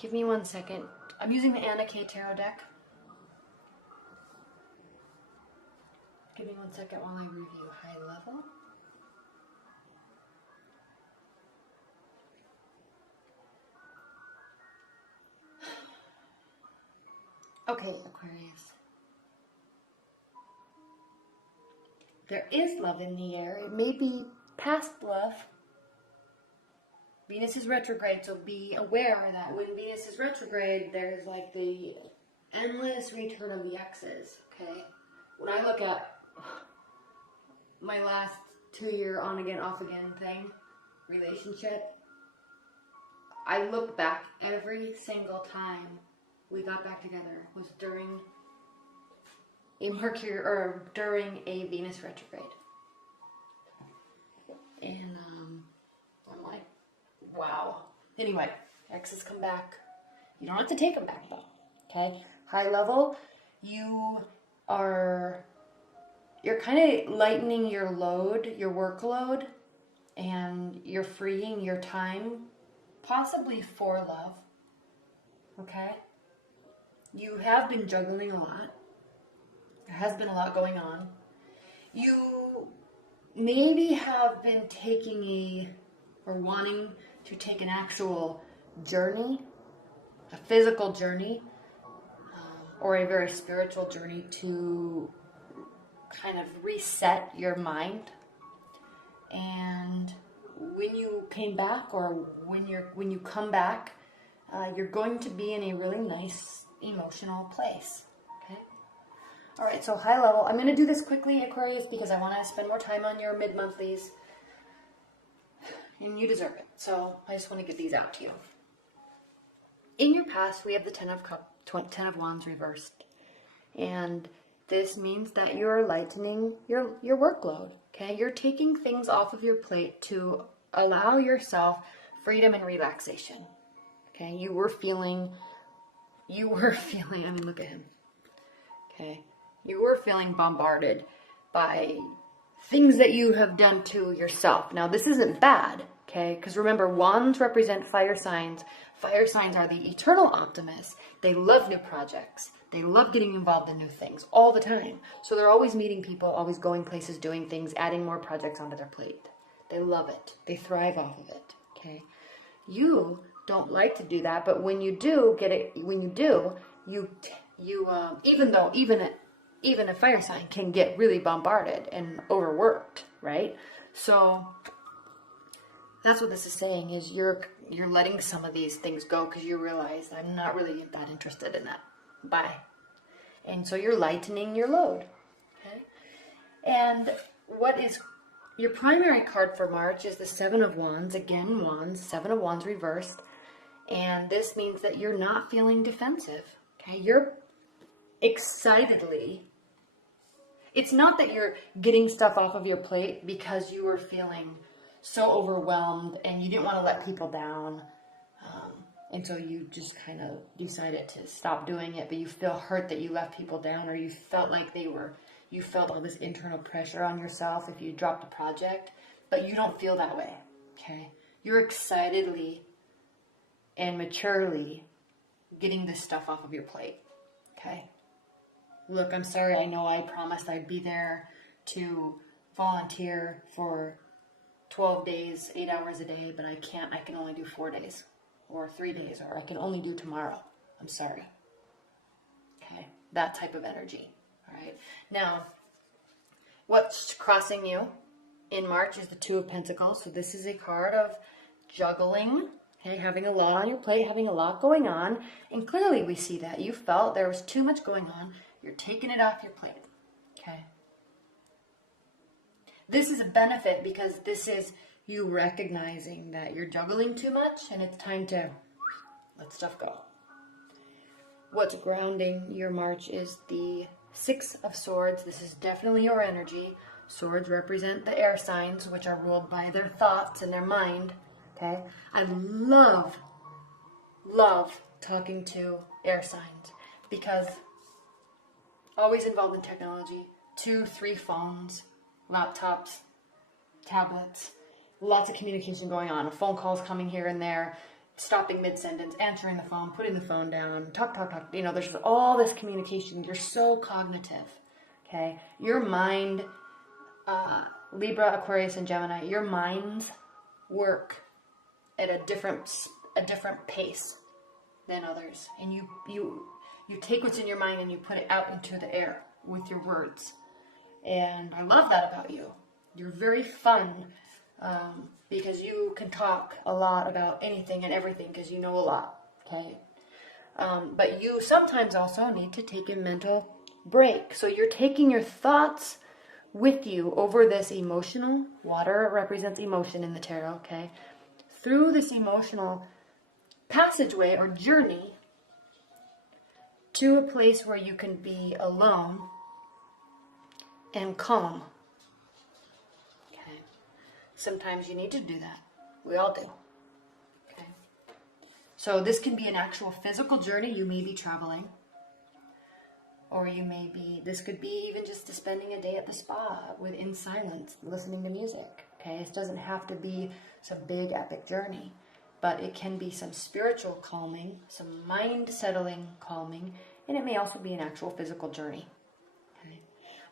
Give me 1 second. I'm using the Anna K Tarot deck. Give me 1 second while I review high level. Okay, Aquarius. There is love in the air. It may be past love. Venus is retrograde, so be aware that when Venus is retrograde, there's like the endless return of the exes, okay? When I look at my last 2-year on again, off again thing, relationship, I look back every single time we got back together was during a Mercury or during a Venus retrograde. And I'm like, wow. Anyway, exes come back. You don't have to take them back though. Okay? High level, you're kind of lightening your load, your workload, and you're freeing your time, possibly for love. Okay? You have been juggling a lot. There has been a lot going on. You maybe have been wanting to take an actual journey, a physical journey, or a very spiritual journey to kind of reset your mind. And when you came back, or when you come back, you're going to be in a really nice emotional place. Okay. All right. So high level. I'm going to do this quickly, Aquarius, because I want to spend more time on your mid-monthlies, and you deserve it. So I just want to get these out to you. In your past, we have the 10 of Wands reversed, and this means that you're lightening your workload. Okay, you're taking things off of your plate to allow yourself freedom and relaxation. Okay, you were feeling, I mean, look at him. Okay, you were feeling bombarded by things that you have done to yourself. Now, this isn't bad, okay? Because remember, wands represent fire signs. Fire signs are the eternal optimists. They love new projects. They love getting involved in new things all the time. So they're always meeting people, always going places, doing things, adding more projects onto their plate. They love it. They thrive off of it, okay? You don't like to do that, but when you do get it, even a fire sign can get really bombarded and overworked, right? So that's what this is saying, is you're letting some of these things go because you realize I'm not really that interested in that. Bye. And so you're lightening your load. Okay? And what is your primary card for March is the 7 of Wands. Again, Wands, 7 of Wands reversed. And this means that you're not feeling defensive. Okay? You're excitedly. It's not that you're getting stuff off of your plate because you were feeling so overwhelmed and you didn't want to let people down. And so you just kind of decided to stop doing it, but you feel hurt that you left people down, or you felt like you felt all this internal pressure on yourself if you dropped a project, but you don't feel that way, okay? You're excitedly and maturely getting this stuff off of your plate, okay? Look, I'm sorry, I know I promised I'd be there to volunteer for 12 days, 8 hours a day, but I can't. I can only do 4 days or 3 days, or I can only do tomorrow. I'm sorry. Okay, that type of energy, all right? Now, what's crossing you in March is the 2 of Pentacles. So this is a card of juggling, okay, having a lot on your plate, having a lot going on, and clearly we see that. You felt there was too much going on. You're taking it off your plate, okay? This is a benefit because this is you recognizing that you're juggling too much and it's time to let stuff go. What's grounding your March is the 6 of Swords. This is definitely your energy. Swords represent the air signs, which are ruled by their thoughts and their mind, okay? I love talking to air signs because always involved in technology, 2, 3 phones, laptops, tablets, lots of communication going on. A phone calls coming here and there, stopping mid-sentence, answering the phone, putting the phone down, talk. You know, there's all this communication. You're so cognitive, okay? Your mind, Libra, Aquarius, and Gemini, your minds work at a different pace than others. And you take what's in your mind and you put it out into the air with your words. And I love that about you. You're very fun. Because you can talk a lot about anything and everything because you know a lot, okay? But you sometimes also need to take a mental break. So you're taking your thoughts with you over this emotional, water represents emotion in the tarot, okay? Through this emotional passageway or journey to a place where you can be alone and calm. Sometimes you need to do that. We all do. Okay. So this can be an actual physical journey. You may be traveling. Or this could be even just spending a day at the spa in silence, listening to music. Okay. It doesn't have to be some big epic journey. But it can be some spiritual calming, some mind settling calming, and it may also be an actual physical journey.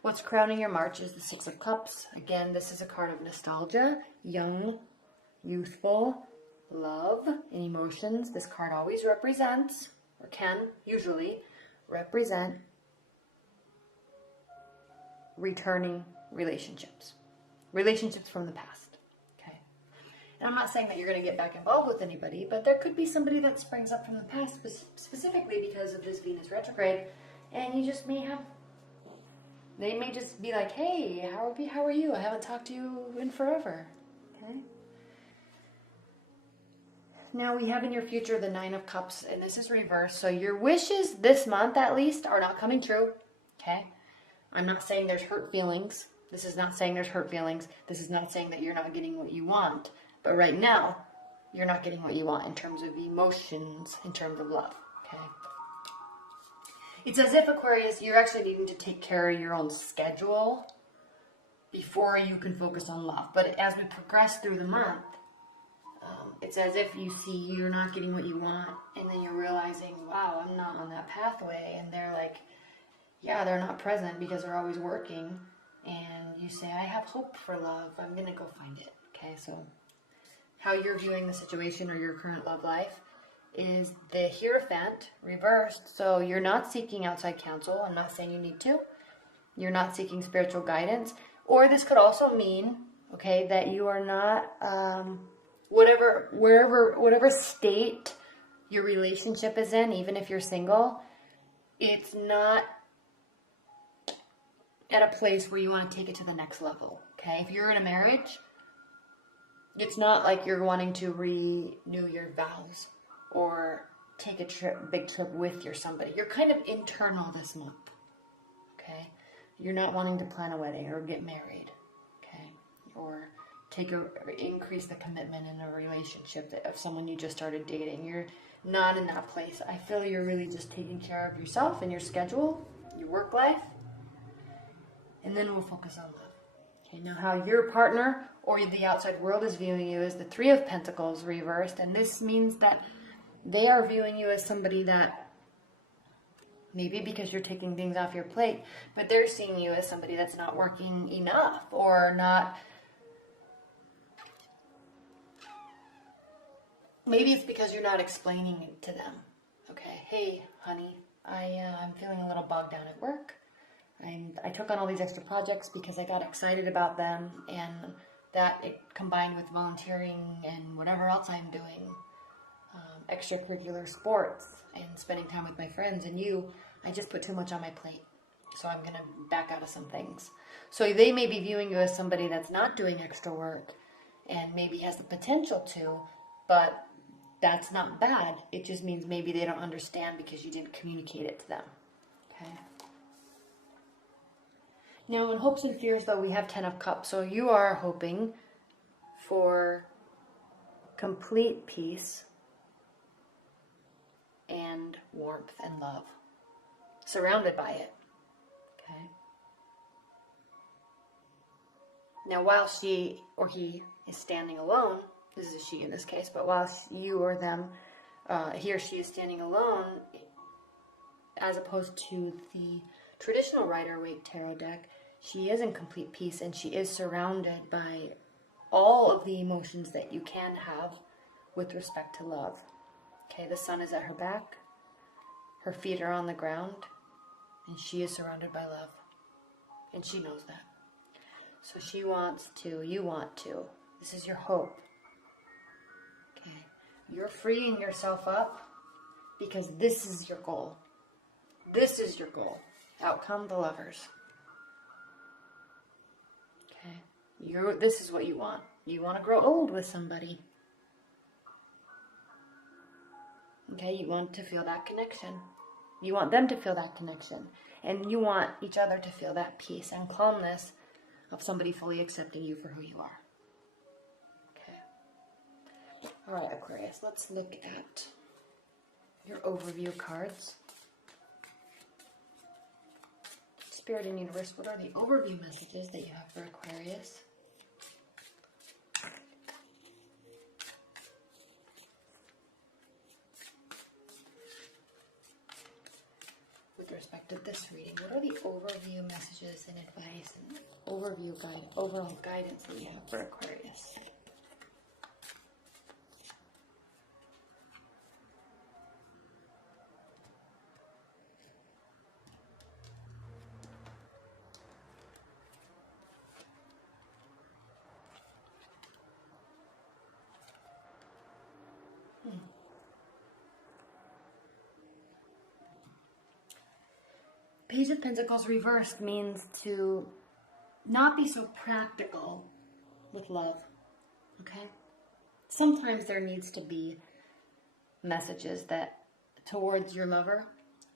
What's crowning your March is the Six of Cups. Again, this is a card of nostalgia, young, youthful, love, and emotions. This card always represents, or can usually represent, returning relationships. Relationships from the past. Okay. And I'm not saying that you're going to get back involved with anybody, but there could be somebody that springs up from the past, specifically because of this Venus retrograde, and you just may have... They may just be like, hey, how are you? I haven't talked to you in forever. Okay. Now we have in your future the Nine of Cups, and this is reversed. So your wishes this month, at least, are not coming true. Okay. I'm not saying there's hurt feelings. This is not saying there's hurt feelings. This is not saying that you're not getting what you want. But right now, you're not getting what you want in terms of emotions, in terms of love. Okay. It's as if, Aquarius, you're actually needing to take care of your own schedule before you can focus on love. But as we progress through the month, it's as if you see you're not getting what you want, and then you're realizing, wow, I'm not on that pathway. And they're like, yeah, they're not present because they're always working. And you say, I have hope for love. I'm going to go find it. Okay, so how you're viewing the situation or your current love life is the Hierophant reversed. So you're not seeking outside counsel. I'm not saying you need to. You're not seeking spiritual guidance. Or this could also mean, okay, that you are not, whatever state your relationship is in, even if you're single, it's not at a place where you want to take it to the next level. Okay, if you're in a marriage, it's not like you're wanting to renew your vows or take a big trip with your somebody. You're kind of internal this month, okay? You're not wanting to plan a wedding or get married, okay? Or increase the commitment in a relationship of someone you just started dating. You're not in that place. I feel you're really just taking care of yourself and your schedule, your work life, and then we'll focus on love. Okay, now how your partner or the outside world is viewing you is the Three of Pentacles reversed, and this means that they are viewing you as somebody that, maybe because you're taking things off your plate, but they're seeing you as somebody that's not working enough or not. Maybe it's because you're not explaining it to them. Okay, hey, honey, I'm feeling a little bogged down at work. I took on all these extra projects because I got excited about them, and that it combined with volunteering and whatever else I'm doing. Extracurricular sports and spending time with my friends and I just put too much on my plate. So I'm going to back out of some things. So they may be viewing you as somebody that's not doing extra work and maybe has the potential to, but that's not bad. It just means maybe they don't understand because you didn't communicate it to them. Okay. Now in hopes and fears, though, we have 10 of Cups. So you are hoping for complete peace and warmth and love, surrounded by it. Okay. Now, while she or he is standing alone, this is a she in this case, but while you or them, he or she is standing alone, as opposed to the traditional Rider-Waite tarot deck, she is in complete peace and she is surrounded by all of the emotions that you can have with respect to love. Okay, the sun is at her back, her feet are on the ground, and she is surrounded by love. And she knows that. So she wants to, you want to. This is your hope. Okay, you're freeing yourself up because this is your goal. This is your goal. Out come the Lovers. Okay, this is what you want. You want to grow old with somebody. Okay, you want to feel that connection. You want them to feel that connection. And you want each other to feel that peace and calmness of somebody fully accepting you for who you are. Okay. All right, Aquarius, let's look at your overview cards. Spirit and Universe, what are the overview messages that you have for Aquarius? With respect to this reading, what are the overview messages and advice and overall guidance that you have for Aquarius? Page of Pentacles reversed means to not be so practical with love, okay? Sometimes there needs to be messages that towards your lover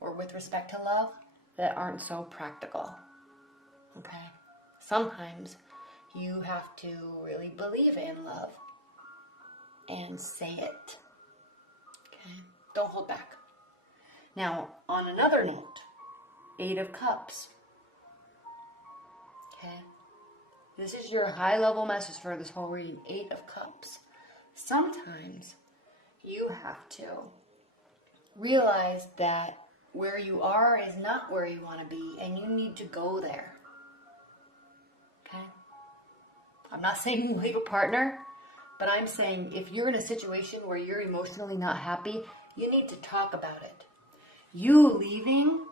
or with respect to love that aren't so practical, okay? Sometimes you have to really believe in love and say it, okay? Don't hold back. Now, on another note, 8 of Cups. Okay. This is your high-level message for this whole reading. 8 of Cups. Sometimes you have to realize that where you are is not where you want to be, and you need to go there. Okay? I'm not saying leave a partner, but I'm saying if you're in a situation where you're emotionally not happy, you need to talk about it. You leaving,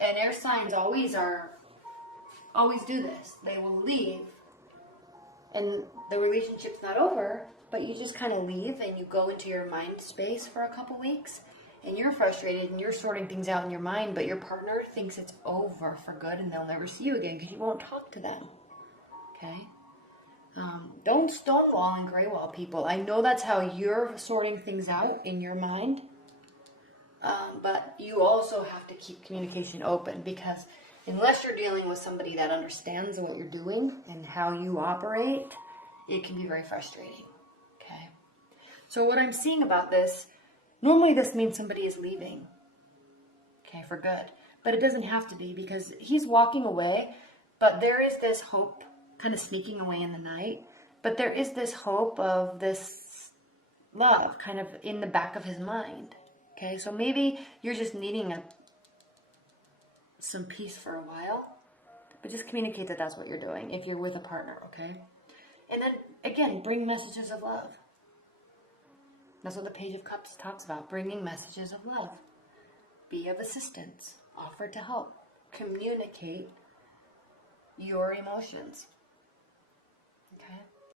and air signs always do this. They will leave, and the relationship's not over, but you just kind of leave and you go into your mind space for a couple weeks, and you're frustrated and you're sorting things out in your mind, but your partner thinks it's over for good and they'll never see you again because you won't talk to them. Okay? Don't stonewall and gray wall people. I know that's how you're sorting things out in your mind. But you also have to keep communication open, because unless you're dealing with somebody that understands what you're doing and how you operate, it can be very frustrating. Okay. So what I'm seeing about this, normally this means somebody is leaving. Okay, for good. But it doesn't have to be, because he's walking away, but there is this hope kind of sneaking away in the night. But there is this hope of this love kind of in the back of his mind. Okay, so maybe you're just needing some peace for a while, but just communicate that that's what you're doing if you're with a partner, okay? And then, again, bring messages of love. That's what the Page of Cups talks about, bringing messages of love. Be of assistance, offer to help, communicate your emotions.